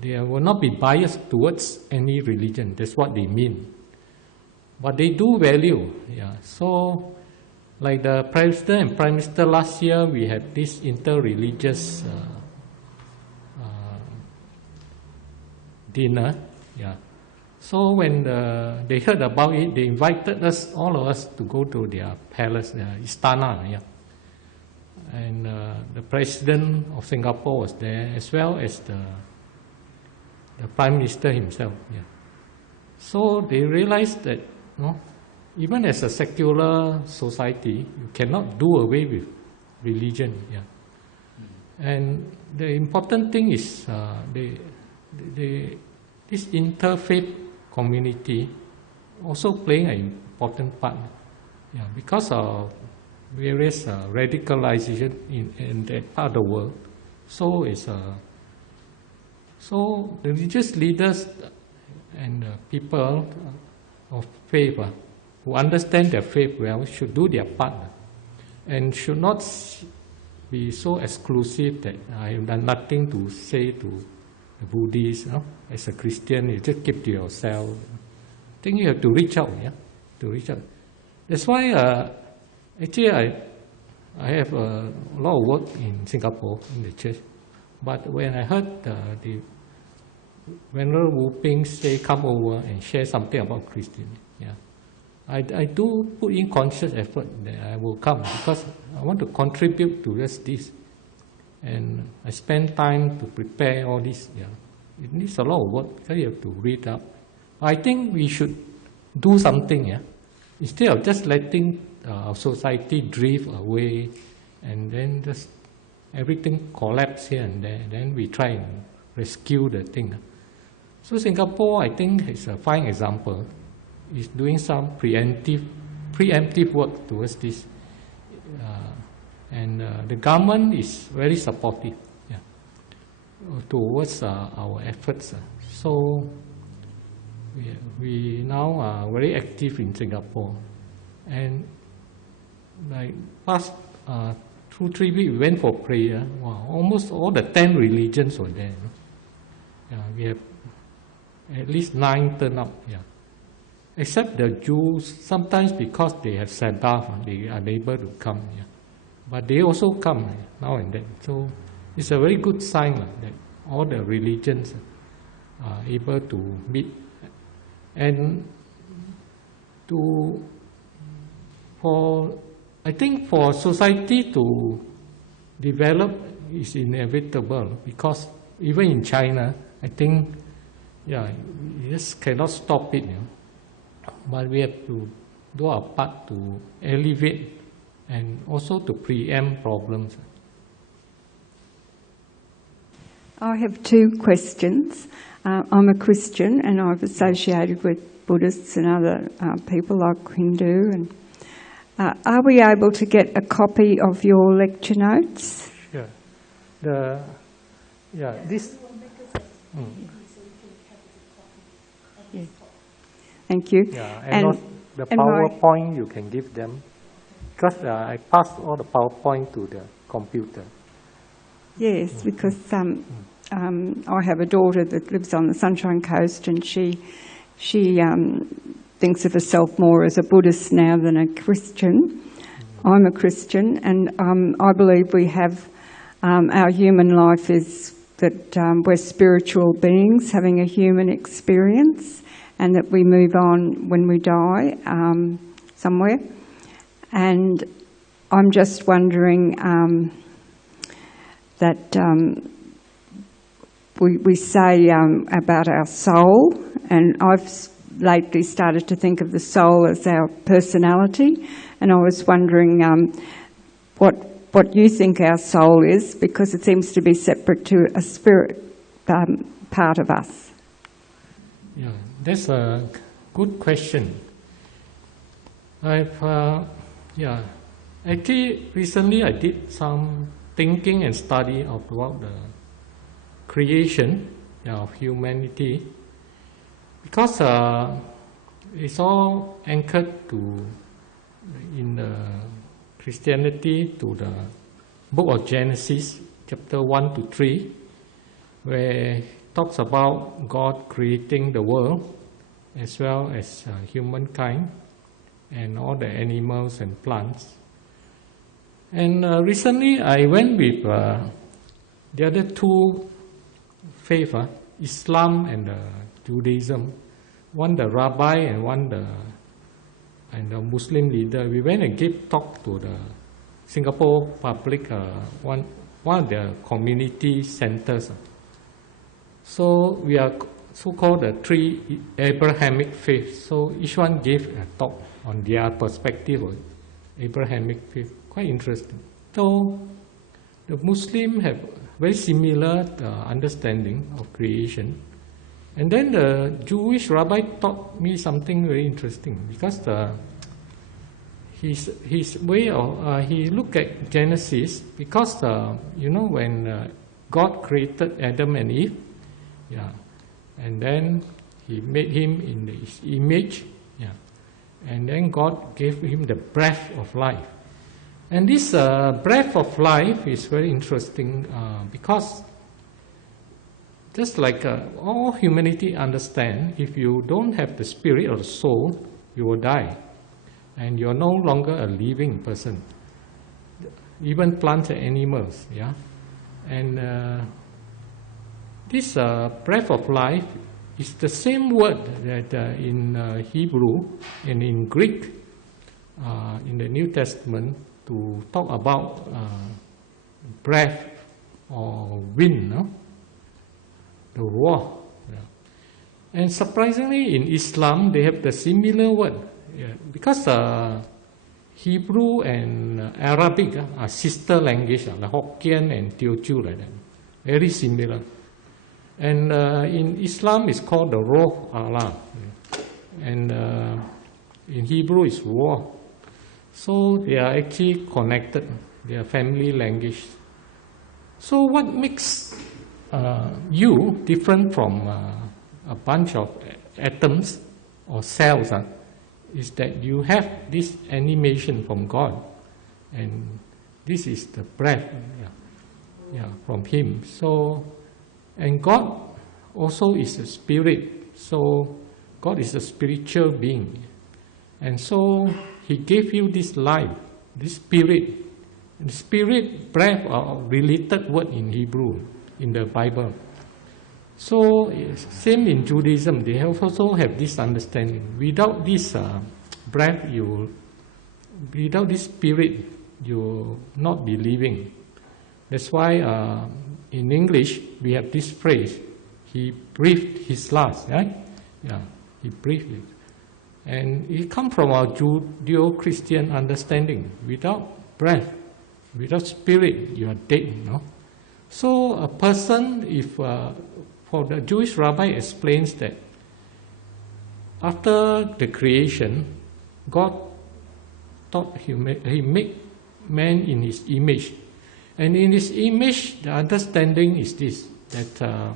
they will not be biased towards any religion. That's what they mean. But they do value. So, like the President and Prime Minister last year, we had this inter-religious dinner. So when they heard about it, they invited us, all of us, to go to their palace, Istana. And the President of Singapore was there, as well as the Prime Minister himself. So they realized that, even as a secular society, you cannot do away with religion. Yeah. And the important thing is this interfaith community also playing an important part. Yeah, because of various radicalization in that part of the world. So so the religious leaders and people of faith who understand their faith well should do their part and should not be so exclusive that I have done nothing to say to the Buddhists. As a Christian, you just keep to yourself. I think you have to reach out. Yeah, to reach out. That's why actually I have a lot of work in Singapore in the church. But when I heard the Venerable Wu Ping say come over and share something about Christianity, yeah, I do put in conscious effort that I will come because I want to contribute to just this. And I spend time to prepare all this. Yeah. It needs a lot of work because you have to read up. I think we should do something, yeah, instead of just letting our society drift away and then just everything collapse here and there. Then we try and rescue the thing. So Singapore, I think, is a fine example. Is doing some preemptive work towards this, and the government is very supportive, yeah, towards our efforts. So we now are very active in Singapore, and like past 2-3 weeks we went for prayer. Wow, almost all the 10 religions were there. Yeah, we have at least 9 turn up. Yeah. Except the Jews, sometimes because they have Sabbath, they are unable to come. Yeah. But they also come now and then. So it's a very good sign that all the religions are able to meet. And I think for society to develop is inevitable because even in China, I think, yeah, you just cannot stop it. But we have to do our part to alleviate and also to preempt problems. I have 2 questions. I'm a Christian and I've associated with Buddhists and other people like Hindu. And are we able to get a copy of your lecture notes? Sure. This. Yeah. Thank you. Yeah, and the PowerPoint you can give them because I passed all the PowerPoint to the computer. Yes, because I have a daughter that lives on the Sunshine Coast, and she thinks of herself more as a Buddhist now than a Christian. I'm a Christian, and I believe we have our human life is that we're spiritual beings having a human experience, and that we move on when we die somewhere. And I'm just wondering that we say about our soul, and I've lately started to think of the soul as our personality, and I was wondering what you think our soul is, because it seems to be separate to a spirit part of us. Yeah, that's a good question. Actually recently I did some thinking and study about the creation of humanity, because it's all anchored in the Christianity to the book of Genesis, chapter 1 to 3, where it talks about God creating the world as well as humankind and all the animals and plants. And recently I went with the other 2 faiths, Islam and Judaism, one the rabbi and one the Muslim leader. We went and gave talk to the Singapore public, one of the community centers. So we are so-called the three Abrahamic faiths. So each one gave a talk on their perspective of Abrahamic faith. Quite interesting. So the Muslims have very similar understanding of creation. And then the Jewish rabbi taught me something very interesting, because his way of he looked at Genesis, because when God created Adam and Eve, and then He made him in His image, and then God gave him the breath of life. And this breath of life is very interesting, because just like all humanity understand, if you don't have the spirit or the soul, you will die, and you are no longer a living person. Even plants and animals, and this breath of life is the same word that in Hebrew and in Greek in the New Testament to talk about breath or wind, the ruah. And surprisingly, in Islam, they have the similar word, because Hebrew and Arabic are sister language, like Hokkien and Teochew, like that, very similar. And in Islam, it's called the Ruh Allah, and in Hebrew, it's ruah. So they are actually connected. They are family language. So what makes you different from a bunch of atoms or cells is that you have this animation from God, and this is the breath from Him. So, and God also is a spirit. So God is a spiritual being, and so He gave you this life, this spirit. The spirit, breath are related word in Hebrew, in the Bible. So same in Judaism, they also have this understanding. Without this breath, without this spirit, you will not be living. That's why in English we have this phrase: He breathed His last, right? He breathed it. And it comes from our Judeo-Christian understanding. Without breath, without spirit, you are dead. So a person, if for the Jewish rabbi explains that after the creation, God thought He made man in His image, and in His image, the understanding is this: that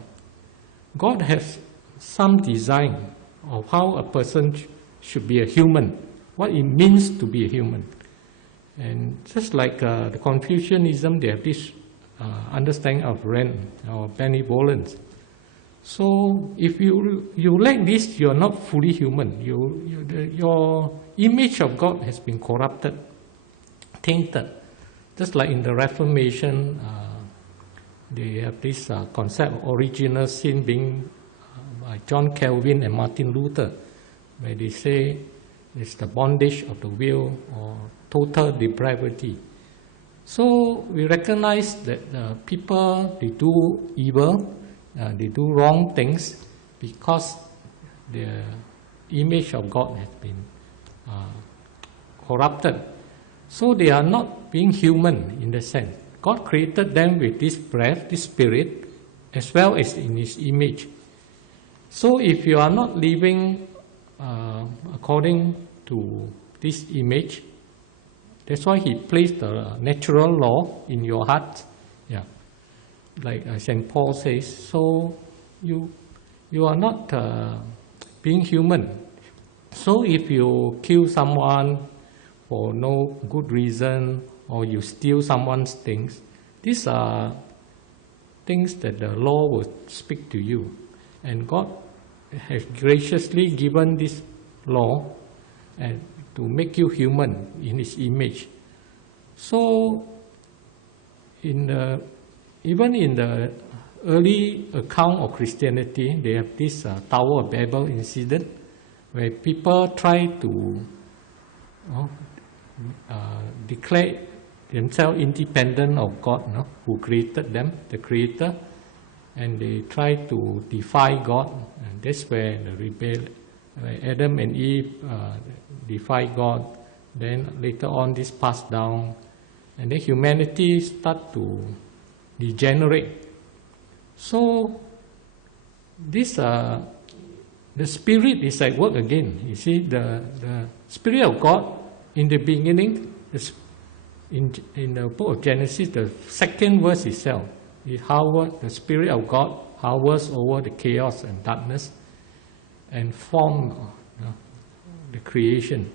God has some design of how a person should be a human, what it means to be a human. And just like the Confucianism, they have this understanding of rent or benevolence. So if you lack this, you are not fully human. Your image of God has been corrupted, tainted. Just like in the Reformation, they have this concept of original sin being by John Calvin and Martin Luther, where they say it's the bondage of the will or total depravity. So we recognize that people, they do evil, they do wrong things because the image of God has been corrupted. So they are not being human in the sense. God created them with this breath, this spirit, as well as in His image. So if you are not living according to this image, that's why He placed the natural law in your heart. Like St. Paul says, so you are not being human. So if you kill someone for no good reason, or you steal someone's things, these are things that the law will speak to you. And God has graciously given this law and to make you human in His image. So even in the early account of Christianity, they have this Tower of Babel incident where people try to declare themselves independent of God, who created them, the Creator. and they try to defy God. And that's where the rebellion, Adam and Eve defy God. Then later on, this passed down, and then humanity start to degenerate. So this the Spirit is at work again. You see, the Spirit of God in the beginning, in the book of Genesis, the second verse itself, the Spirit of God hovers over the chaos and darkness and form the creation.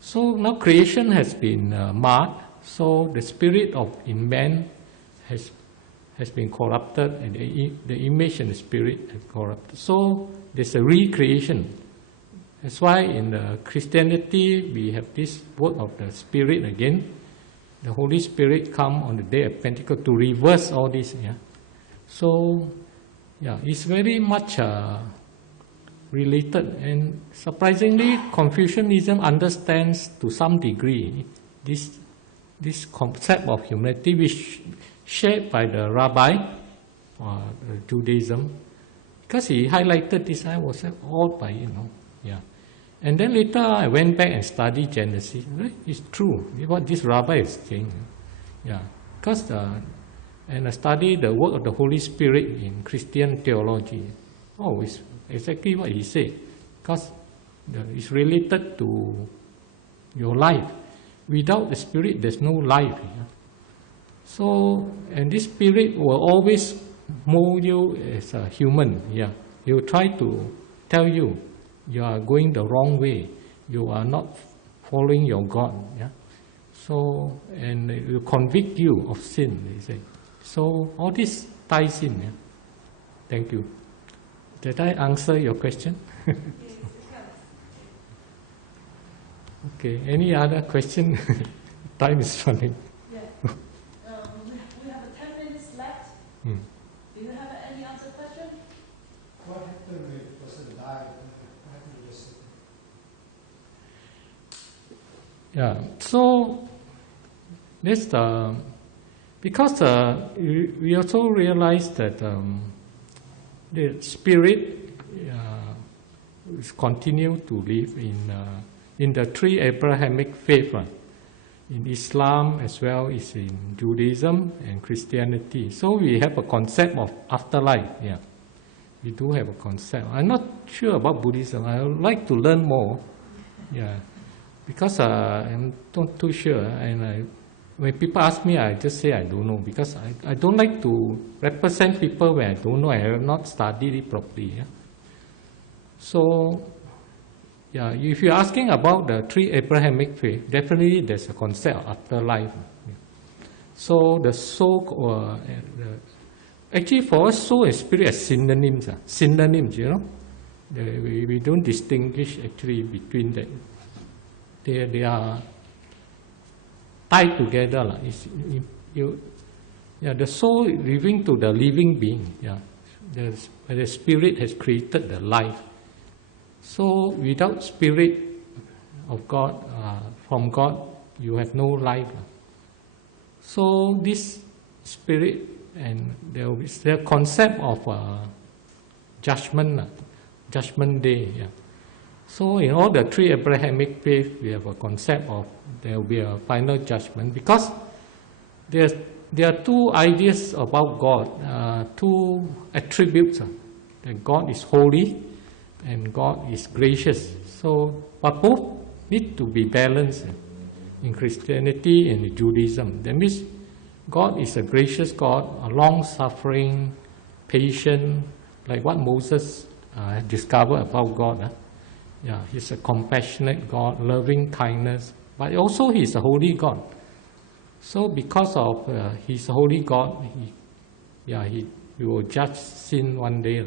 So now creation has been marred, so the spirit in man has been corrupted, and the image and the spirit have corrupted. So there's a recreation. That's why in the Christianity we have this work of the Spirit again. The Holy Spirit come on the day of Pentecost to reverse all this. Yeah. So it's very much related, and surprisingly, Confucianism understands to some degree this concept of humanity, which shared by the rabbi, Judaism, because he highlighted this. I was awed by And then later I went back and studied Genesis. Right? It's true what this rabbi is saying. Because and I studied the work of the Holy Spirit in Christian theology. Oh, it's exactly what he said. Because it's related to your life. Without the Spirit, there's no life. So, and this Spirit will always mold you as a human. He will try to tell you are going the wrong way. You are not following your God. So, and it will convict you of sin, they say. So, all this ties in. Thank you. Did I answer your question? Okay, any other question? Time is running. Yeah. We have 10 minutes left. Do you have any other question? What happened when the person died? What happened to the sick? Yeah, so this because we also realize that the Spirit is continue to live in the three Abrahamic faith, in Islam as well as in Judaism and Christianity. So we have a concept of afterlife. We do have a concept. I'm not sure about Buddhism. I would like to learn more. Because I'm not too sure. And when people ask me, I just say I don't know, because I don't like to represent people when I don't know. I have not studied it properly. So, if you're asking about the three Abrahamic faith, definitely there's a concept of afterlife. So the soul, actually for us, soul and spirit are synonyms. Synonyms, we don't distinguish actually between them. They are tied together. The soul living to the living being. The spirit has created the life. So without Spirit of God, from God, you have no life. So this Spirit, and there is the concept of judgment day. So in all the three Abrahamic faiths, we have a concept of there will be a final judgment, because there are two ideas about God, two attributes. That God is holy and God is gracious. So, but both need to be balanced in Christianity and in Judaism. That means God is a gracious God, a long-suffering, patient, like what Moses discovered about God. He's a compassionate God, loving kindness, but also He's a holy God. So because of He's a holy God, He will judge sin one day.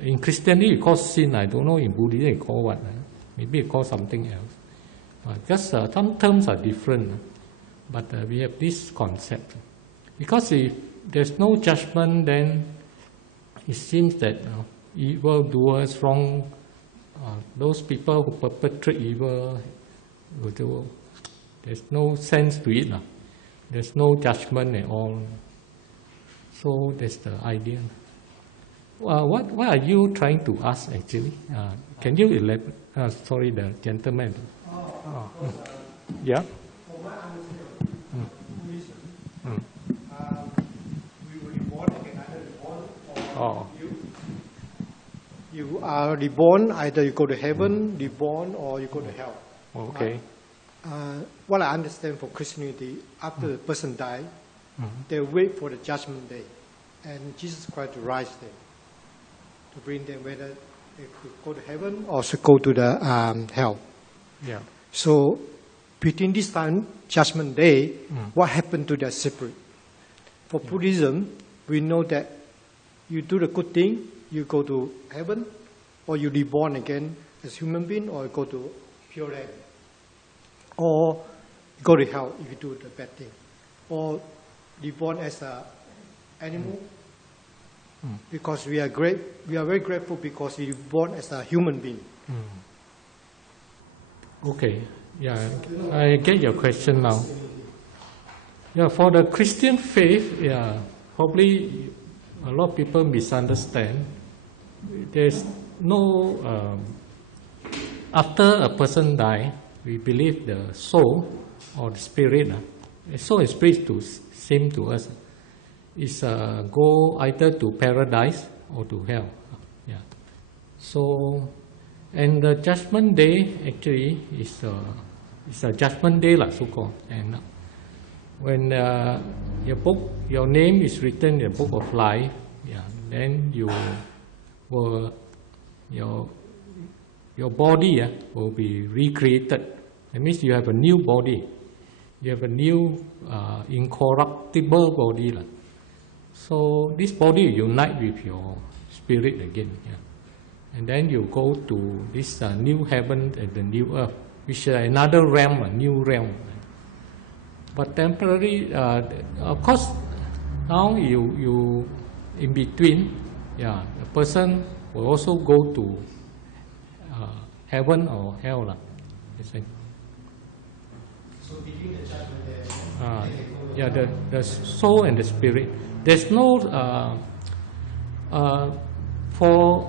In Christianity, it calls sin. I don't know in Buddhism it call what. Maybe it calls something else. Just some terms are different. But we have this concept. Because if there's no judgment, then it seems that evil doers, wrong, those people who perpetrate evil, there's no sense to it. There's no judgment at all. So that's the idea. what are you trying to ask actually? Can you elaborate? Sorry, the gentleman. Yeah. For my understanding, reason, we will be born again, either reborn or you are reborn, either you go to heaven, reborn, or you go to hell. Okay. What I understand for Christianity, after the person dies, they wait for the judgment day, and Jesus Christ to rise them, to bring them whether they could go to heaven or should go to the hell. Yeah. So between this time, judgment day, what happened to that spirit? For Buddhism, we know that you do the good thing, you go to heaven, or you reborn again as human being, or you go to pure land, or you go to hell if you do the bad thing, or reborn as an animal. Because we are very grateful because we were born as a human being. Okay, yeah, I get your question now. Yeah, for the Christian faith, yeah, probably a lot of people misunderstand. There's no, after a person dies, we believe the soul or the spirit, the soul and spirit to same to us, is go either to paradise or to hell. Yeah. So, and the judgment day actually is a judgment day, so called. And when your name is written in the book of life, yeah, then you will your body will be recreated. That means you have a new body. You have a new incorruptible body. So this body will unite with your spirit again. Yeah. And then you go to this new heaven and the new earth, which is another realm, a new realm. But temporary, of course, now you in between, yeah, the person will also go to heaven or hell. So between the judgment day, yeah, the soul and the spirit. There's no for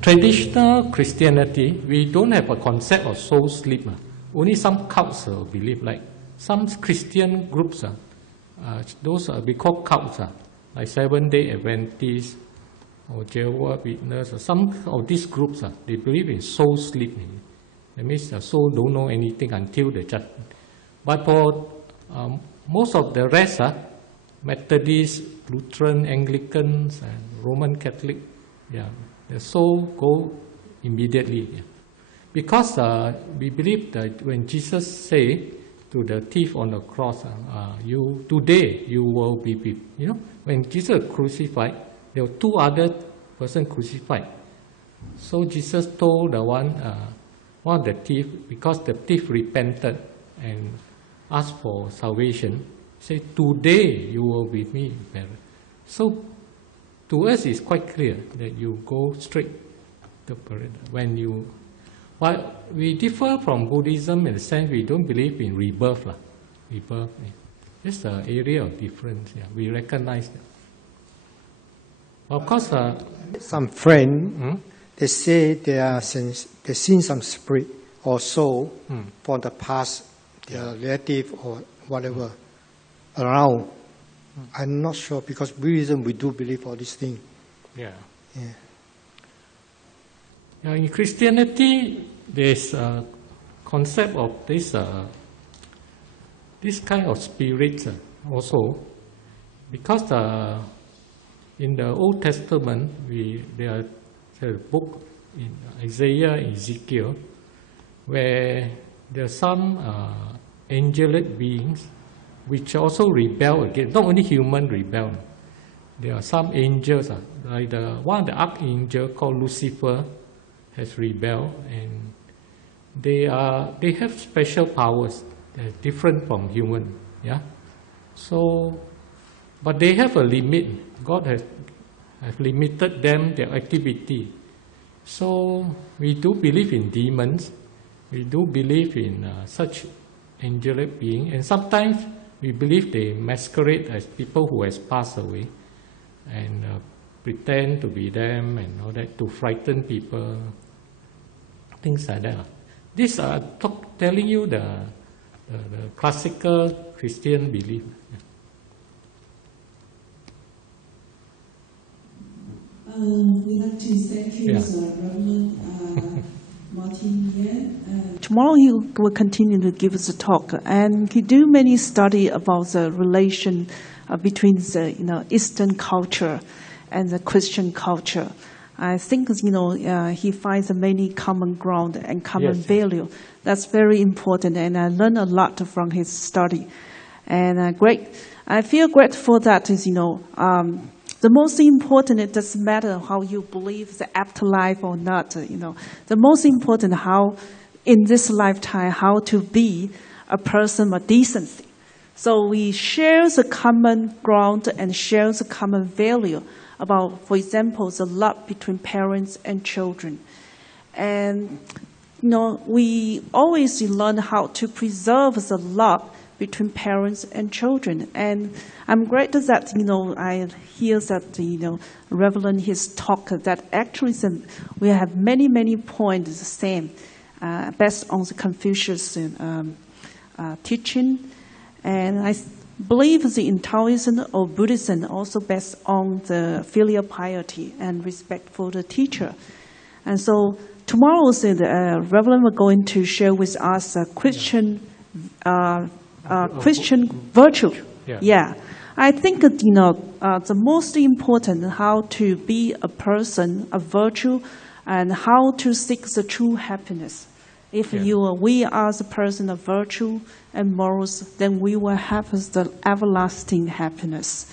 traditional Christianity, we don't have a concept of soul sleep. Only some cults believe, like some Christian groups, those we call cults, like Seventh-day Adventists or Jehovah's Witnesses. Some of these groups, they believe in soul sleep. That means the soul don't know anything until the judgment. But for most of the rest, Methodists, Lutheran, Anglicans, and Roman Catholic, yeah, the soul go immediately. Yeah. Because we believe that when Jesus say to the thief on the cross, today you will be, when Jesus crucified, there were two other persons crucified. So Jesus told the one of the thief, because the thief repented and asked for salvation, say, today you will be with me in paradise. So to us it's quite clear that you go straight to paradise. But we differ from Buddhism in the sense we don't believe in rebirth. Rebirth, it's an area of difference. Yeah. We recognize that. Of course, some friend, they say they seen some spirit or soul from the past, their relative or whatever around. I'm not sure, because Buddhism we do believe all these things. Yeah. In Christianity, there's a concept of this kind of spirits also, because in the Old Testament, there's a book in Isaiah, Ezekiel, where there are some angelic beings which also rebel against, not only human rebel. There are some angels, like one of the archangels called Lucifer has rebelled, and they have special powers that are different from human. Yeah. So, but they have a limit. God has limited them, their activity. So we do believe in demons. We do believe in such angelic beings, and sometimes we believe they masquerade as people who has passed away, and pretend to be them and all that, to frighten people, things like that. These are telling you the classical Christian belief. We'd like to thank you, Reverend Martin Yan. Tomorrow he will continue to give us a talk, and he do many study about the relation between the Eastern culture and the Christian culture. I think he finds many common ground and common value. That's very important, and I learned a lot from his study. And I feel grateful that the most important, it doesn't matter how you believe the afterlife or not. The most important how in this lifetime how to be a person of decency. So we share the common ground and share the common value about, for example, the love between parents and children. And we always learn how to preserve the love between parents and children. And I'm grateful that I hear that Reverend his talk that actually we have many points the same, based on the Confucius teaching. And I believe the Taoism or Buddhism also based on the filial piety and respect for the teacher. And so tomorrow, the Reverend will going to share with us a Christian virtue. Yeah. I think the most important how to be a person of virtue and how to seek the true happiness. If we are the person of virtue and morals, then we will have the everlasting happiness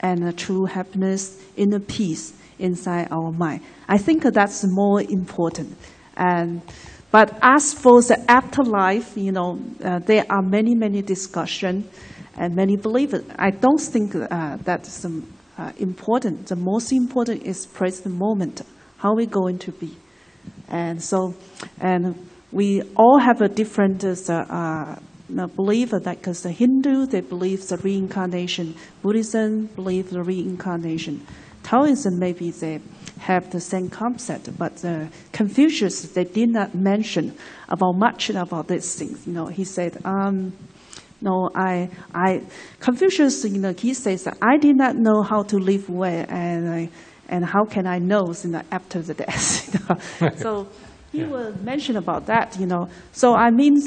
and a true happiness in the peace inside our mind. I think that's more important. But as for the afterlife, there are many discussions and many believers. I don't think that's important. The most important is present moment, how we're going to be. And we all have a different belief. Like the Hindu, they believe the reincarnation. Buddhism believe the reincarnation. Taoism, maybe they have the same concept, but Confucius, they did not mention much about these things. He said, Confucius, he says, I did not know how to live well, and how can I know after the death? So he will mention about that, So I mean,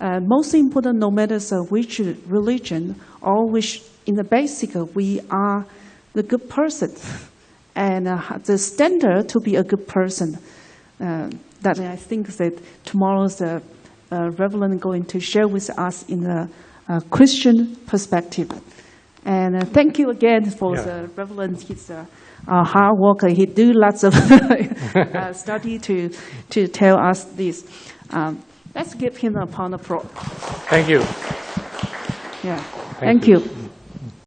most important, no matter which religion or which, in the basic, we are the good person. And the standard to be a good person, that I think that tomorrow's Reverend going to share with us in a Christian perspective. And thank you again for the Reverend, his hard work. He do lots of study to tell us this. Let's give him a pound of applause. Thank you. Yeah, thank you.